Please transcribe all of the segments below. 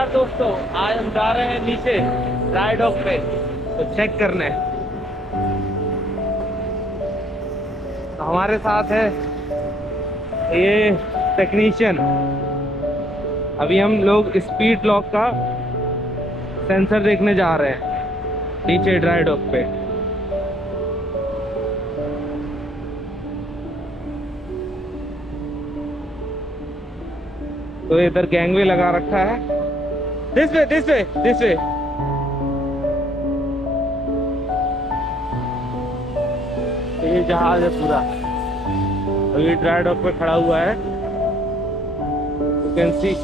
नमस्कार दोस्तों, आज हम जा रहे हैं नीचे ड्राई डॉक पे तो चेक करने। तो हमारे साथ है ये टेक्नीशियन। अभी हम लोग स्पीड लॉक का सेंसर देखने जा रहे हैं नीचे ड्राई डॉक पे। तो इधर गैंगवे लगा रखा है। This way this way this way. ये जहाज है पूरा, अभी ड्राई डॉक पे खड़ा हुआ है। यू कैन सी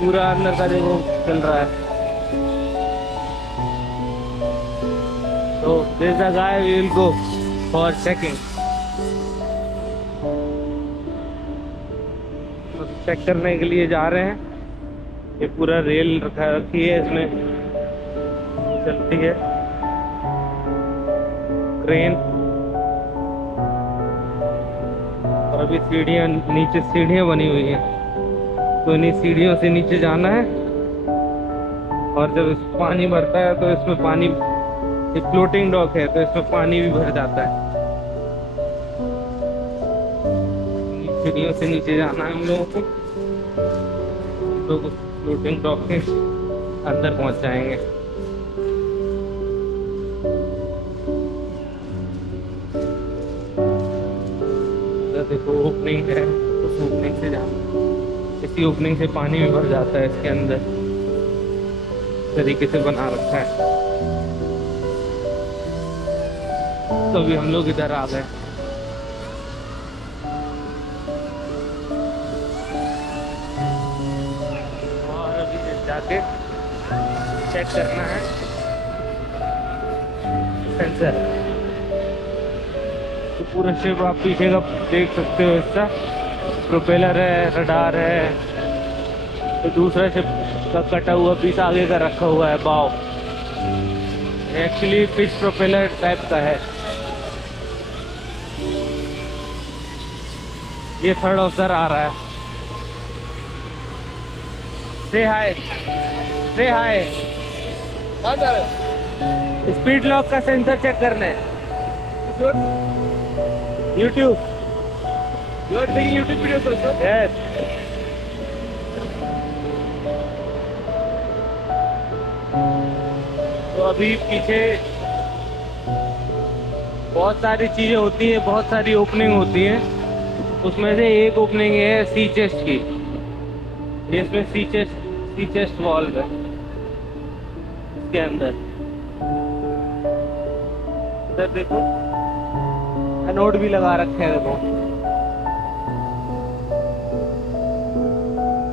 पूरा अंदर का देखो चल रहा है। तो this the guy we will go for checking. Check करने के लिए जा रहे हैं। ये पूरा रेल रखी है, इसमें चलती है क्रेन। और अभी सीढ़ियाँ, नीचे सीढ़ियाँ बनी हुई हैं, तो इन्हीं सीढ़ियों से नीचे जाना है। और जब पानी भरता है तो इसमें पानी, एक फ्लोटिंग डॉक है तो इसमें पानी भी भर जाता है। सीढ़ियों से नीचे जाना है हम लोगों को, तो फ्लोटिंग डॉक के अंदर पहुंच जाएंगे। देखो ओपनिंग है, उस ओपनिंग से जाना। इसी ओपनिंग से पानी भी भर जाता है इसके अंदर, तरीके से बना रखा है। तो अभी हम लोग इधर आ गए। और अभी जाके चेक करना है सेंसर। तो पूरा शिप आप पीछे का देख सकते हो। इसका प्रोपेलर है, रडार है। तो दूसरा शिप का कटा हुआ पीस आगे का रखा हुआ है, बाव। एक्चुअली फिश प्रोपेलर टाइप का है। ये थर्ड ऑफिसर आ रहा है। से हाय, से हाय। स्पीड लॉक का सेंसर चेक करने। YouTube. You are taking YouTube videos also? Yes. तो अभी पीछे बहुत सारी चीजें होती है, बहुत सारी ओपनिंग होती है। उसमें से एक ओपनिंग है सी चेस्ट की। इसमें सी चेस्ट वॉल्व है इसके अंदर। इधर देखो एनोड भी लगा रखे हैं। देखो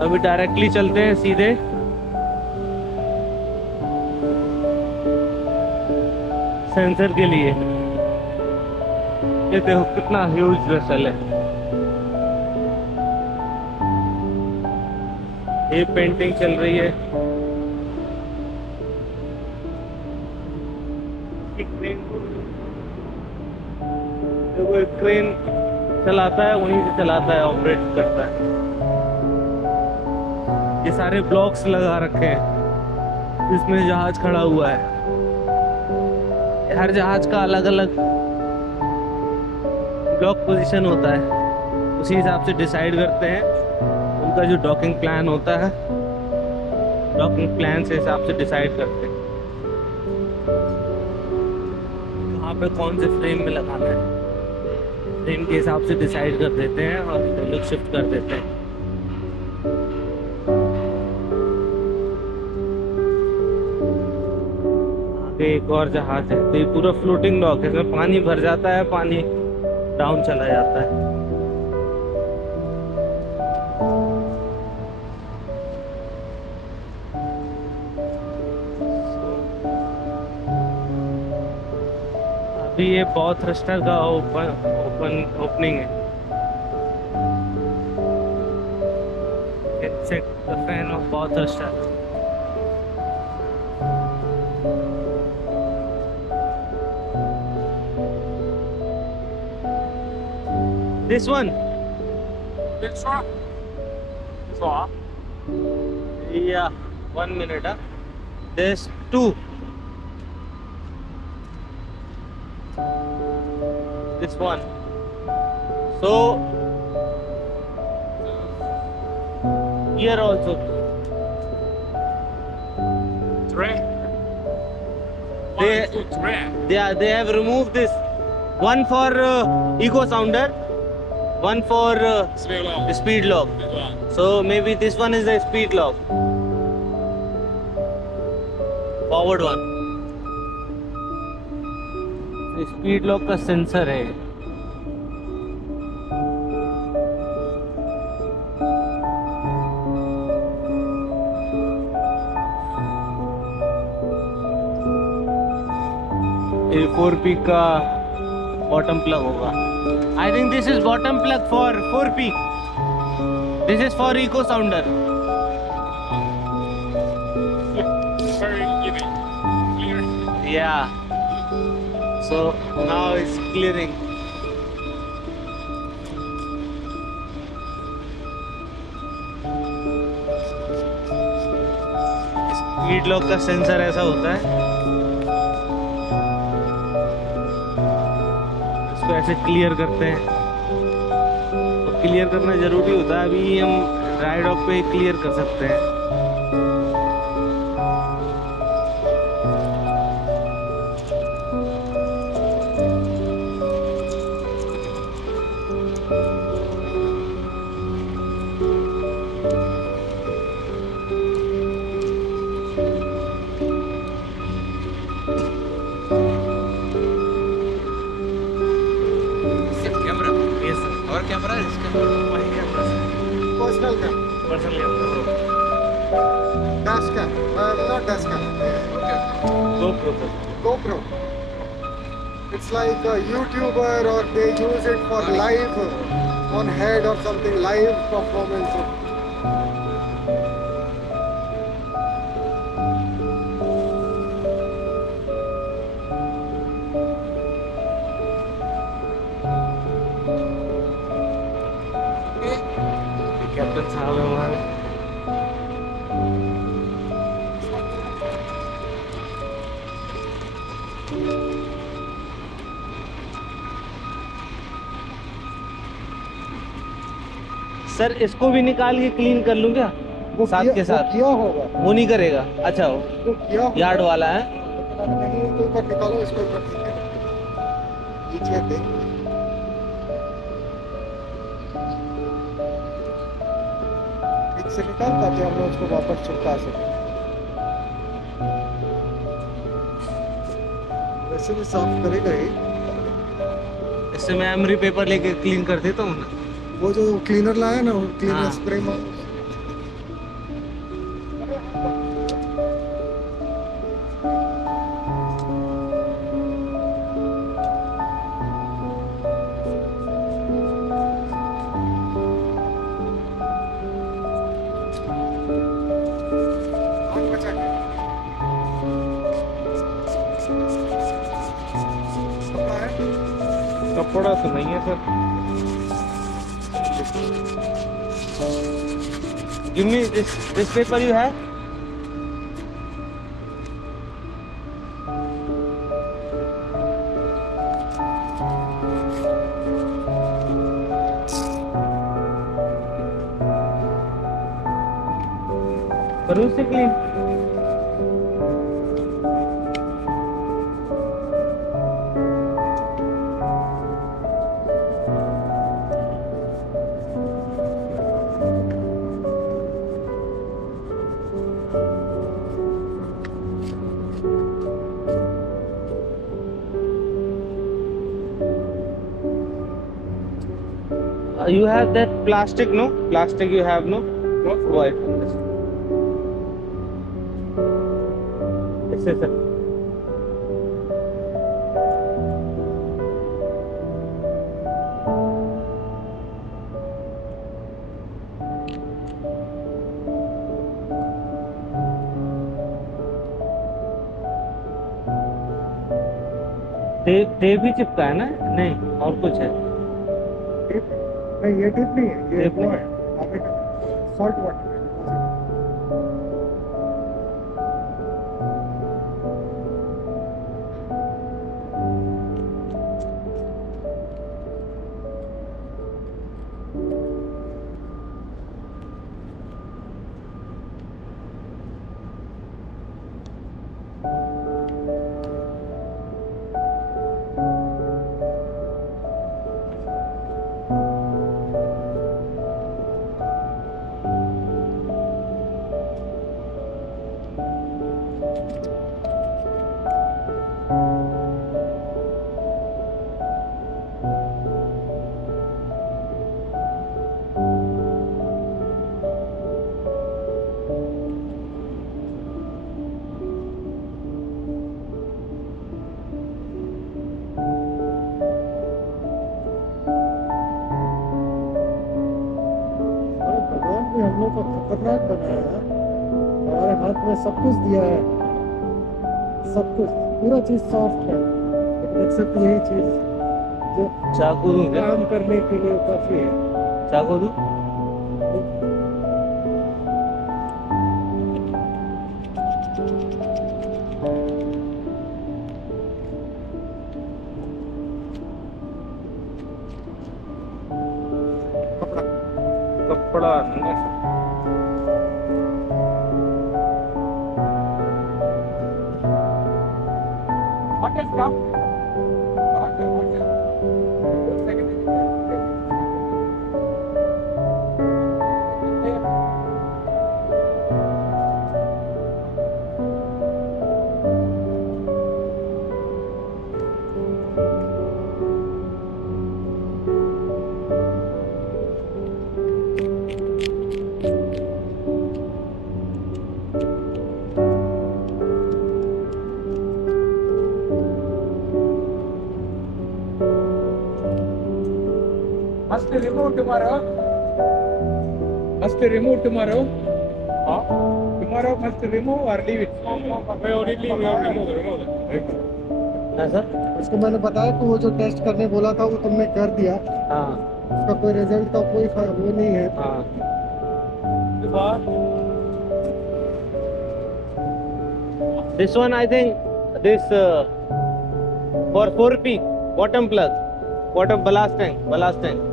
अभी डायरेक्टली चलते हैं सीधे सेंसर के लिए। ये देखो कितना ह्यूज वेसल है। ये पेंटिंग चल रही है। वो क्रेन चलाता है, वहीं से चलाता है, ऑपरेट करता है। ये सारे ब्लॉक्स लगा रखे हैं जिसमें जहाज खड़ा हुआ है। हर जहाज का अलग अलग ब्लॉक पोजीशन होता है, उसी हिसाब से डिसाइड करते हैं। उनका जो डॉकिंग प्लान होता है, डॉकिंग प्लान से हिसाब से डिसाइड करते हैं कहाँ पे कौन से फ्रेम में लगाना है। फ्रेम के हिसाब से डिसाइड कर देते हैं और लोग शिफ्ट कर देते हैं। आगे एक और जहाज है। तो ये पूरा फ्लोटिंग डॉक है, इसमें पानी भर जाता है, पानी डाउन चला जाता है। अभी ये बॉ थ्रस्टर का ओपनिंग है। चेक द फैन ऑफ बॉ thruster. This one. Bit swap. Swap. Yeah, 1 minute. There's two. This one. So here also. Three. They One, two, three. they have removed this. One for eco sounder, one for Speed lock. speed lock. Speed lock. So maybe this one is the speed lock. Forward one. Speed lock का sensor है. ये 4P का bottom plug होगा. I think this is bottom plug for 4P. This is for echo sounder. Very even. Clear. Yeah. So now it's clearing. Speed lock का sensor ऐसा होता है. इसको ऐसे क्लियर करते हैं. तो क्लियर करना जरूरी होता है. अभी हम राइड ऑफ पे क्लियर कर सकते हैं. Camera. Yes, sir. Our camera is camera. My camera, sir. Personal cam, Personally, I'm dash cam, not dash cam, Okay. GoPro, sir. GoPro. It's like a YouTuber or they use it for live on head or something, live performance. Captain साहब है हमारे. Sir इसको भी निकाल के clean कर लूं क्या? वो साथ किया- के साथ. वो किया होगा, वो नहीं करेगा. अच्छा वो वो किया होगा। यार्ड वाला है. नहीं तो ऊपर निकालो, इसको ऊपर निकालो। नीचे देख, ठीक से निकाल ताकि हम लोग उसको वापस चिपका सकें। वैसे भी साफ करेगा ही। इससे मैं एमरी पेपर लेके क्लीन कर देता हूँ ना. वो जो क्लीनर लाया ना, वो क्लीनर हाँ। स्प्रे में आग बचा के। कपड़ा है? कपड़ा तो नहीं है sir. Give me this paper you have. करूँ से clean. You have that plastic, no? Plastic you have, no? What? White. इससे सर. टेप ही चिपका है ना? नहीं और कुछ है? टिप नहीं, ये टिप नहीं है, ये टिप वो नहीं। है, सॉल्ट वाटर। को खतरनाक बनाया है। हमारे हाथ में सब कुछ दिया है, सब कुछ, पूरा चीज सॉफ्ट है, एक्सेप्ट यही चीज जो चाकू दूं क्या? काम करने के लिए काफी है। चाकू दूं? कपड़ा नहीं है। What is up? What is? Must remove tomorrow. Must remove tomorrow. Huh? Tomorrow must remove or leave it. We already remove it. हाँ सर। उसको मैंने बताया कि वो जो टेस्ट करने बोला था वो तुमने कर दिया, हाँ उसका कोई रिजल्ट का कोई वो नहीं है। हाँ। This one I think this for 4P bottom plug, bottom ballast tank.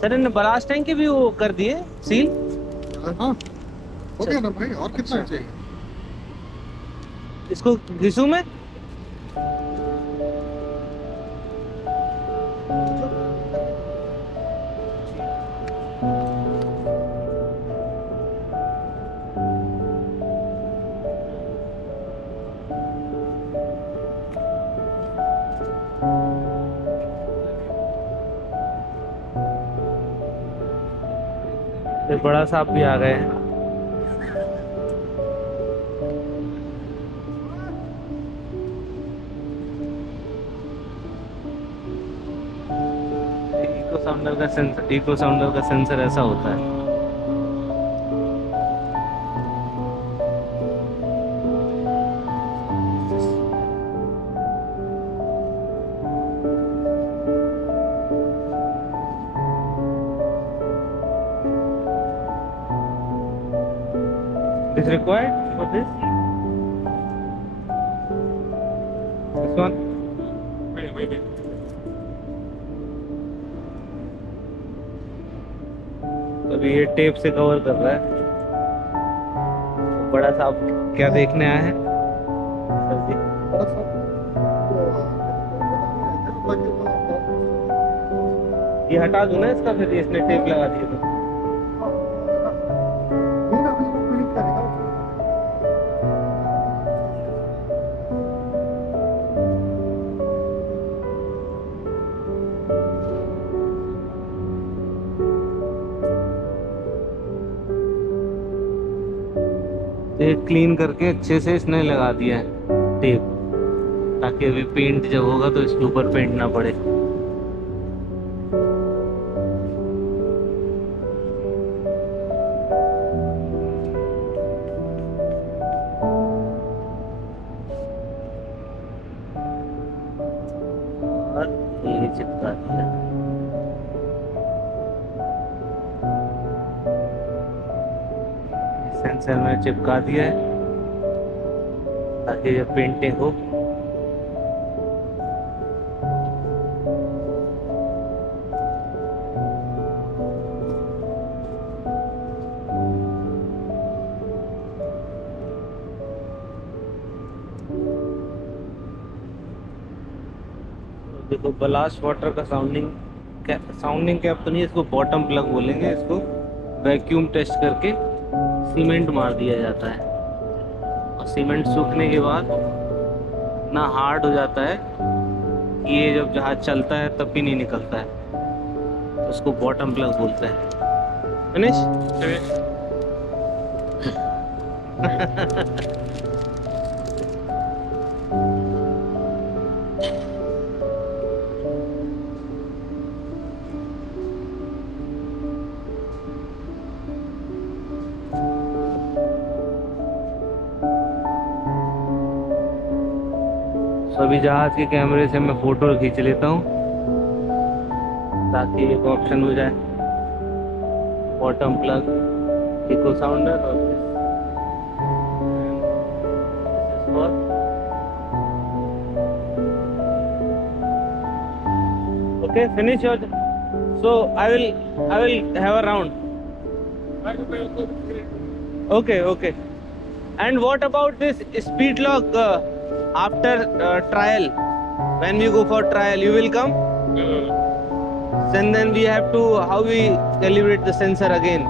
Sir इन्होंने बलास्ट टैंक के भी वो कर दिए सील। हाँ हो गया ना भाई, और कितना चाहिए? इसको घिसू में? फिर बड़ा साहब भी आ गए हैं। इको साउंडर का सेंसर ऐसा होता है। Is required for this? This one? Wait. अभी ये टेप से कवर कर रहा है। बड़ा साहब क्या देखने आए हैं? सर जी बड़ा सा ये हटा दूं ना इसका, फिर इसने टेप लगा दिया तो। एक क्लीन करके अच्छे से इसने लगा दिया है टेप, ताकि अभी पेंट जब होगा तो इसके ऊपर पेंट ना पड़े। और ये चिपका दिया। सेंसर में चिपका दिया है ताकि जब पेंटिंग हो देखो बलास्ट वाटर का साउंडिंग कैप तो नहीं, इसको बॉटम प्लग बोलेंगे। इसको वैक्यूम टेस्ट करके सीमेंट मार दिया जाता है और सीमेंट सूखने के बाद इतना हार्ड हो जाता है कि ये जब जहाज चलता है तब भी नहीं निकलता है, तो उसको बॉटम प्लग बोलते हैं। फिनिश? तो अभी जहाज के कैमरे से मैं फोटो खींच लेता हूँ ताकि एक ऑप्शन हो जाए बॉटम प्लग इको साउंडर और okay finish your so I will have a round okay okay and what about this speed lock after trial when we go for trial you will come then we have to how we calibrate the sensor again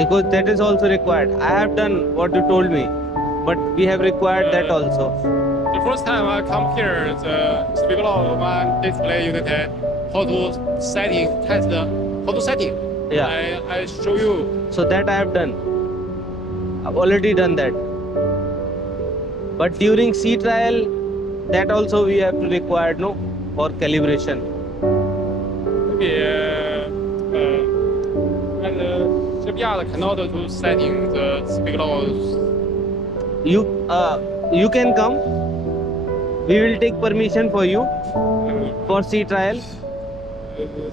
because that is also required I have done what you told me but we have required that also The first time I come here, the speaker one display unit how to setting test how to setting. yeah I show you. so that I have done I've already done that but during sea trial that also we have to require no for calibration Maybe and shipyard cannot to setting the speaker. you can come we will take permission for you for sea trial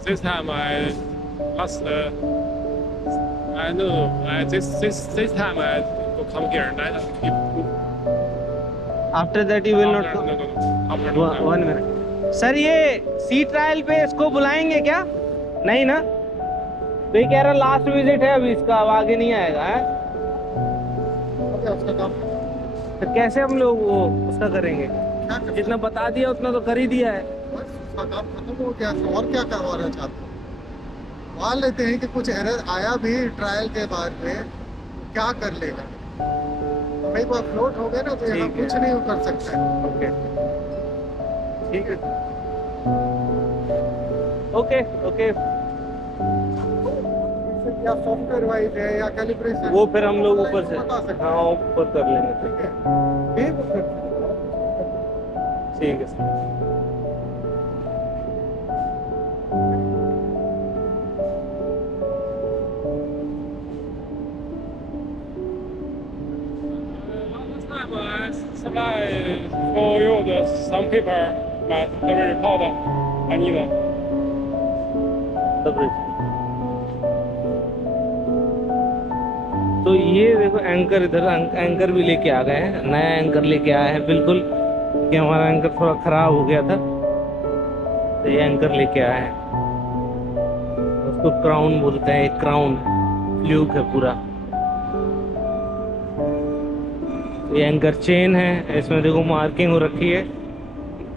This time I last I know this time I will come here. after that you will not come After one minute sir ये सी trial पे इसको बुलाएंगे क्या नहीं ना तो ये कह रहा लास्ट विजिट है अभी इसका अब आगे नहीं आएगा है उसका काम तो कैसे हम लोग वो उसका करेंगे क्या कर जितना बता दिया उतना तो कर ही दिया है बस उसका काम खत्म हो गया तो और क्या करवाना चाहते हो मान लेते हैं कि कुछ एरर आया भी ट्रायल के बाद में क्या कर लेगा तो एक बार फ्लोट हो गए ना तो यहाँ ठीक है। कुछ नहीं कर सकता है ओके ठीक है ओके ओके या सॉफ्टवेयर वाइज है या कैलिब्रेशन वो फिर हम लोग ऊपर से बता सकते हाँ ऊपर कर लेंगे ठीक है हैं ये फिर ठीक है sir Last time I supply for you some paper, but the report I need. तो ये देखो एंकर इधर एंकर भी लेके आ गए हैं नया एंकर लेके आया है बिल्कुल कि हमारा एंकर थोड़ा खराब हो गया था तो ये एंकर लेके आया है उसको क्राउन बोलते हैं एक क्राउन फ्लूक है पूरा ये एंकर चेन है इसमें देखो मार्किंग हो रखी है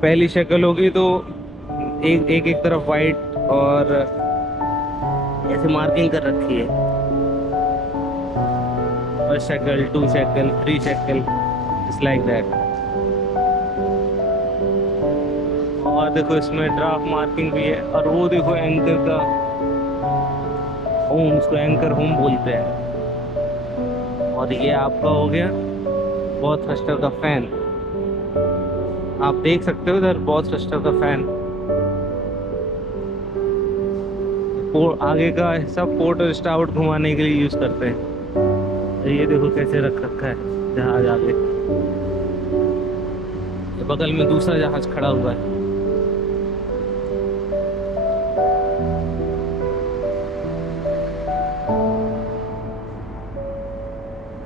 पहली शक्ल होगी तो एक तरफ वाइट और ऐसे मार्किंग कर रखी है फर्स्ट शक्ल 2 शक्ल 3 शक्ल इट्स लाइक दैट और देखो इसमें ड्राफ्ट मार्किंग भी है और वो देखो एंकर का होम उसको एंकर होम बोलते हैं और ये आपका हो गया बॉथ थ्रस्टर का फैन आप देख सकते हो इधर बॉथ थ्रस्टर का फैन आगे का सब पोर्ट और स्टाउट घुमाने के लिए यूज करते हैं तो ये देखो कैसे रख रखा है जहाज आगे बगल में दूसरा जहाज खड़ा हुआ है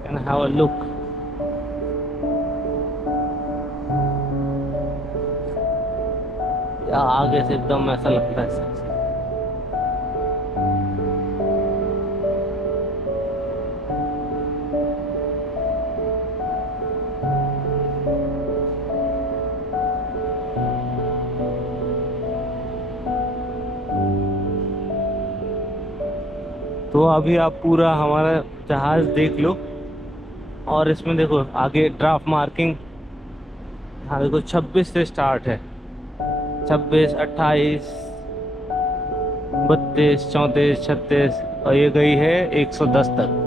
Can I have a look? या आगे से एकदम ऐसा लगता है सच तो अभी आप पूरा हमारा जहाज देख लो और इसमें देखो आगे ड्राफ्ट मार्किंग हाँ देखो 26 से स्टार्ट है 26 28 32 34 36 और ये गई है 110 तक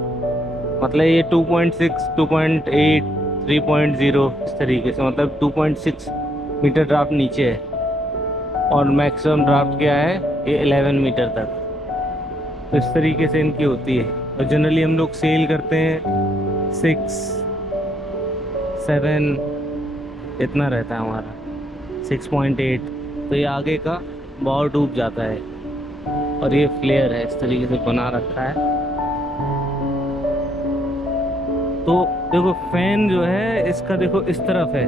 मतलब ये 2.6 2.8 3.0 इस तरीके से मतलब 2.6 मीटर ड्राफ्ट नीचे है और मैक्सिमम ड्राफ्ट क्या है ये 11 मीटर तक तो इस तरीके से इनकी होती है और जनरली हम लोग सेल करते हैं 6 7 इतना रहता है हमारा 6.8। तो ये आगे का बहुत डूब जाता है और ये फ्लेयर है, इस तरीके से बना रखा है। तो देखो फैन जो है इसका देखो इस तरफ है,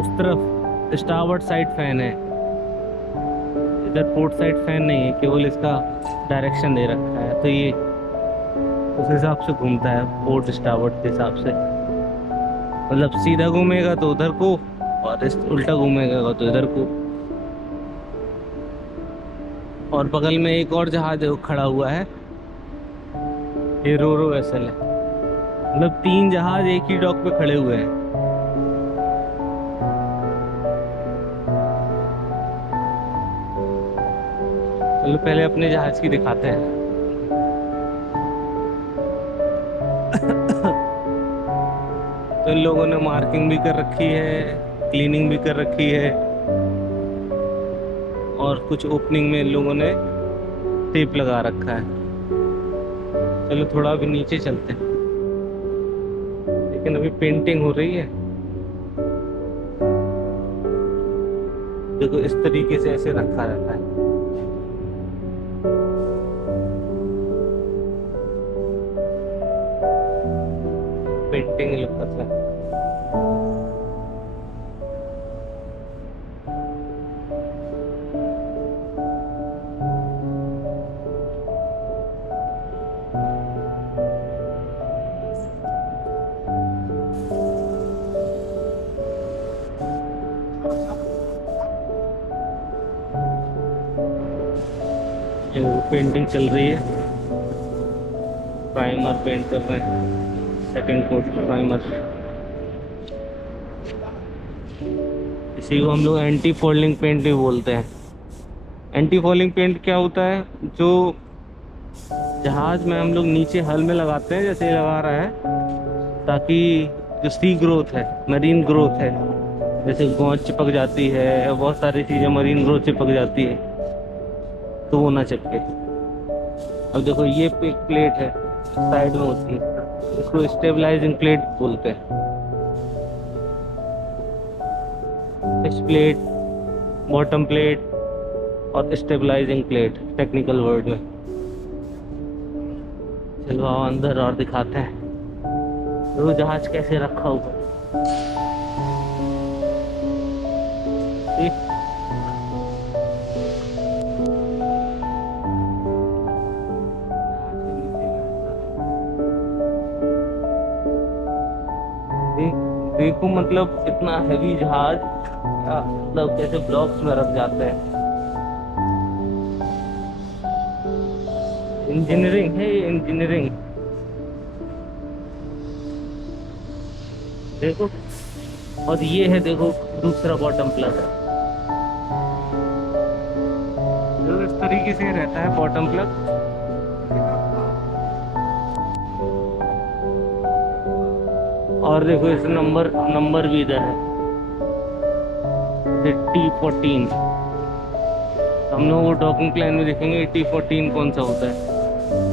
उस तरफ स्टारबोर्ड साइड फैन है, इधर पोर्ट साइड फैन नहीं है, केवल इसका डायरेक्शन दे रखा है। तो ये उस हिसाब से घूमता है, पोर्ट स्टारबोर्ड के हिसाब से। मतलब सीधा घूमेगा तो उधर को और उल्टा घूमेगा तो इधर को। और बगल में एक और जहाज खड़ा हुआ है, ये रोरो वेसल है। मतलब 3 जहाज एक ही डॉक पे खड़े हुए हैं। चलो पहले अपने जहाज की दिखाते हैं। तो इन लोगों ने मार्किंग भी कर रखी है, क्लीनिंग भी कर रखी है, और कुछ ओपनिंग में इन लोगों ने टेप लगा रखा है। चलो थोड़ा अभी नीचे चलते हैं, लेकिन अभी पेंटिंग हो रही है। देखो इस तरीके से ऐसे रखा रहता है। पेंटिंग लुक करता है। पेंटिंग चल रही है, प्राइमर पेंट कर रहे हैं, सेकंड कोट प्राइमर। इसी को हम लोग एंटी फोल्डिंग पेंट भी बोलते हैं। एंटी फोल्डिंग पेंट क्या होता है, जो जहाज में हम लोग नीचे हल में लगाते हैं, जैसे लगा रहा है, ताकि जो सी ग्रोथ है, मरीन ग्रोथ है, जैसे गोंद चिपक जाती है, बहुत सारी चीज़ें मरीन ग्रोथ चिपक जाती है, तो वो ना चिपके। अब देखो ये एक प्लेट है, साइड में होती है, इसको स्टेबलाइजिंग प्लेट बोलते हैं। इस प्लेट, बॉटम प्लेट और स्टेबलाइजिंग प्लेट टेक्निकल वर्ड में। चलो आओ अंदर और दिखाते हैं तो जहाज कैसे रखा हुआ। देखो मतलब इतना हैवी जहाज मतलब कैसे ब्लॉक्स में रख जाते हैं। इंजीनियरिंग है ये, इंजीनियरिंग। देखो, और ये है देखो दूसरा बॉटम प्लग। जो इस तरीके से रहता है बॉटम प्लग। और देखो इस नंबर भी इधर है, T14। हम लोग वो डॉकिंग प्लान में देखेंगे T14 कौन सा होता है,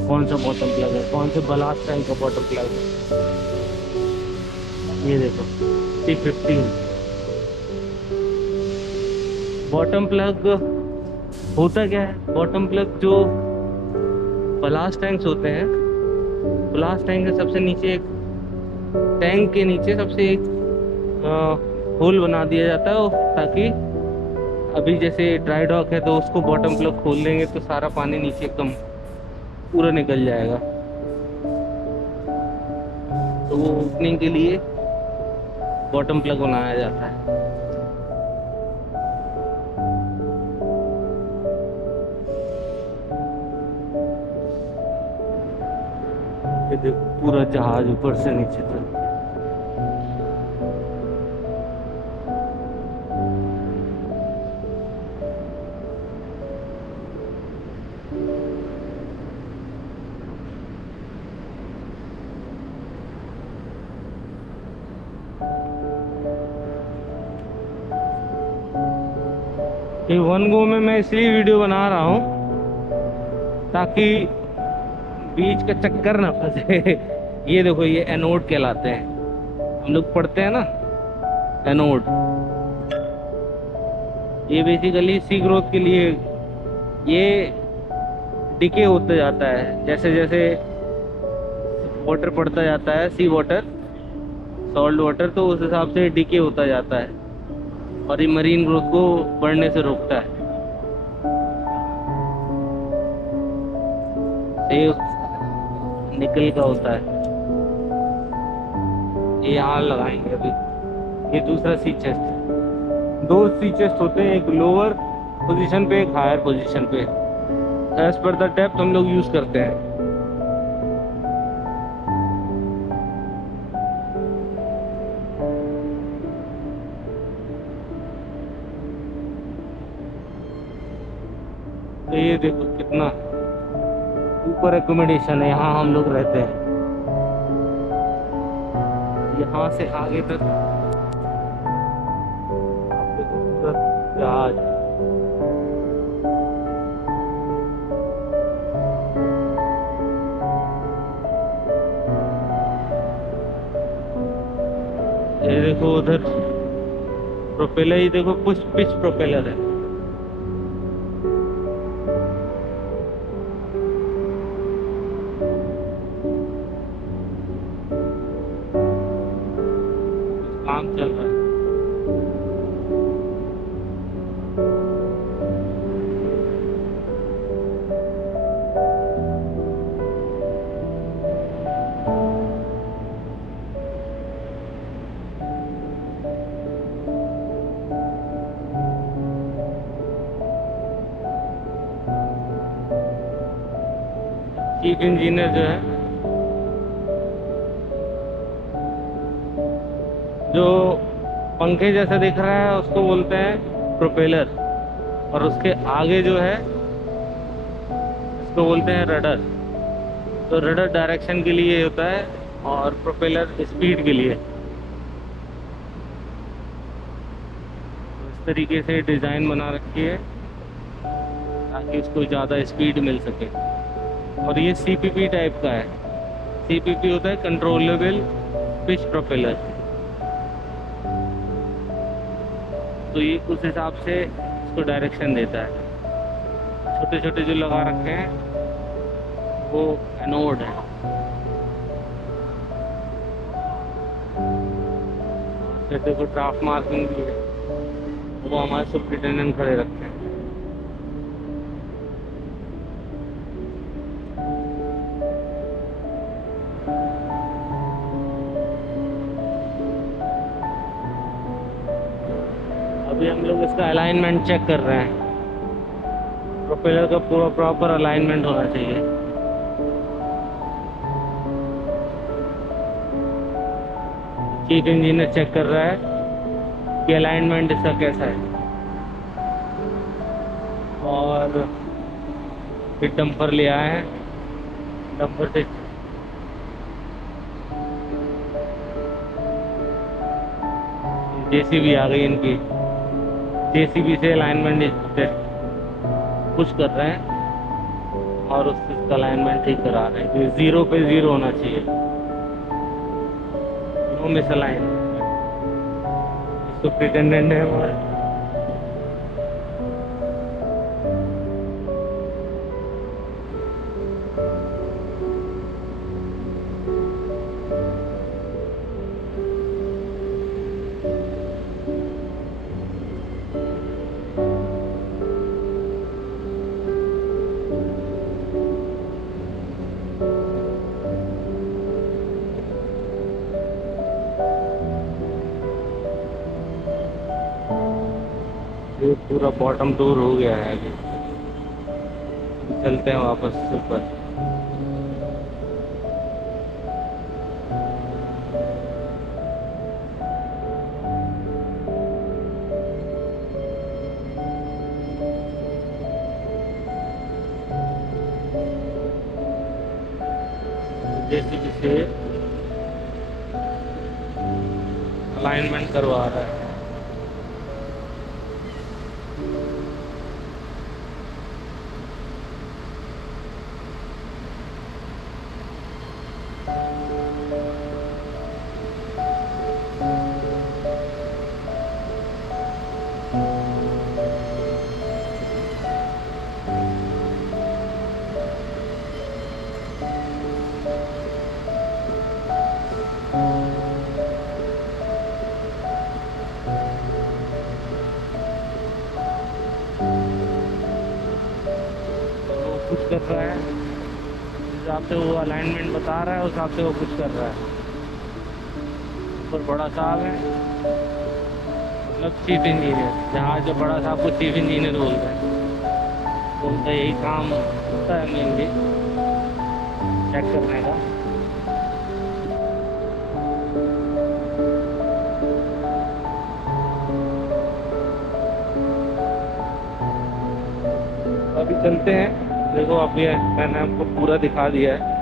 कौन सा बॉटम प्लग है, कौन से बलास्ट टैंक का बॉटम प्लग है। ये देखो T15 बॉटम प्लग होता क्या है। बॉटम प्लग जो बलास्ट टैंक्स होते हैं, बलास्ट टैंक के सबसे नीचे एक टैंक के नीचे सबसे एक होल बना दिया जाता है, ताकि अभी जैसे ड्राई डॉक है तो उसको बॉटम प्लग खोल देंगे तो सारा पानी नीचे एकदम पूरा निकल जाएगा। तो वो ओपनिंग के लिए बॉटम प्लग बनाया जाता है। ये देखो पूरा जहाज ऊपर से नीचे तक। ये वन गो में मैं इसलिए वीडियो बना रहा हूँ ताकि बीच का चक्कर ना फंसे। ये देखो ये एनोड कहलाते हैं, हम लोग पढ़ते हैं ना एनोड। ये बेसिकली सी ग्रोथ के लिए ये डिके होते जाता है, जैसे जैसे वाटर पड़ता जाता है, सी वाटर, सॉल्ट वाटर, तो उस हिसाब से डिके होता जाता है और ये मरीन ग्रोथ को बढ़ने से रोकता है। ये निकल का होता है। ये यहाँ लगाएंगे अभी। ये दूसरा सी चेस्ट है। दो सी चेस्ट होते हैं, एक लोअर पोजीशन पे, एक हायर पोजीशन पे। एज पर द डेप्थ हम लोग यूज करते हैं। तो ये देखो कितना ऊपर एकोमोडेशन है, यहाँ हम लोग रहते हैं। यहाँ से आगे तक देखो पूरा जहाज। ये देखो उधर प्रोपेलर, ही देखो पुश पिच प्रोपेलर है। काम चल रहा है। चीफ इंजीनियर जो है, जो पंखे जैसा दिख रहा है उसको बोलते हैं प्रोपेलर, और उसके आगे जो है इसको बोलते हैं रडर। तो रडर डायरेक्शन के लिए होता है और प्रोपेलर स्पीड के लिए। इस तरीके से डिज़ाइन बना रखी है ताकि उसको ज़्यादा स्पीड मिल सके। और ये CPP टाइप का है। CPP होता है कंट्रोलेबल पिच प्रोपेलर। तो ये उस हिसाब से इसको डायरेक्शन देता है। छोटे छोटे जो लगा रखे हैं वो एनोड है। फिर देखो ड्राफ्ट मार्किंग भी है, वो हमारे सुपरिटेंडेंट खड़े रखे हैं। अभी हम लोग इसका अलाइनमेंट चेक कर रहे हैं। प्रोपेलर का पूरा प्रॉपर अलाइनमेंट होना चाहिए। चीफ इंजीनियर चेक कर रहा है कि अलाइनमेंट इसका कैसा है। और फिर डंपर ले आए हैं, डंपर से JCB आ गई इनकी। JCB से अलाइनमेंट पुश कर रहे हैं और उसका अलाइनमेंट ठीक करा रहे हैं कि 0 पे 0 होना चाहिए, नो मिस अलाइन। सुपरिटेंडेंट है हमारे। ये पूरा बॉटम टूर हो गया है। अभी चलते हैं वापस ऊपर। JCB से अलाइनमेंट करवा रहा है। कर रहा है, जिस हिसाब से वो अलाइनमेंट बता रहा है उस हिसाब से वो कुछ कर रहा है। ऊपर बड़ा साहब है, मतलब चीफ इंजीनियर, जहाँ जो बड़ा साहब को चीफ इंजीनियर बोलते हैं, तो उनका यही काम होता है मेनली, चेक करने का। अभी चलते हैं, देखो अभी मैंने आपको पूरा दिखा दिया है।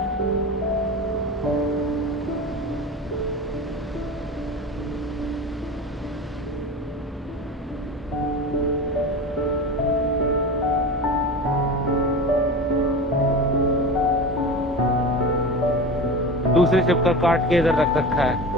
दूसरे शिप का काट के इधर रख रखा है।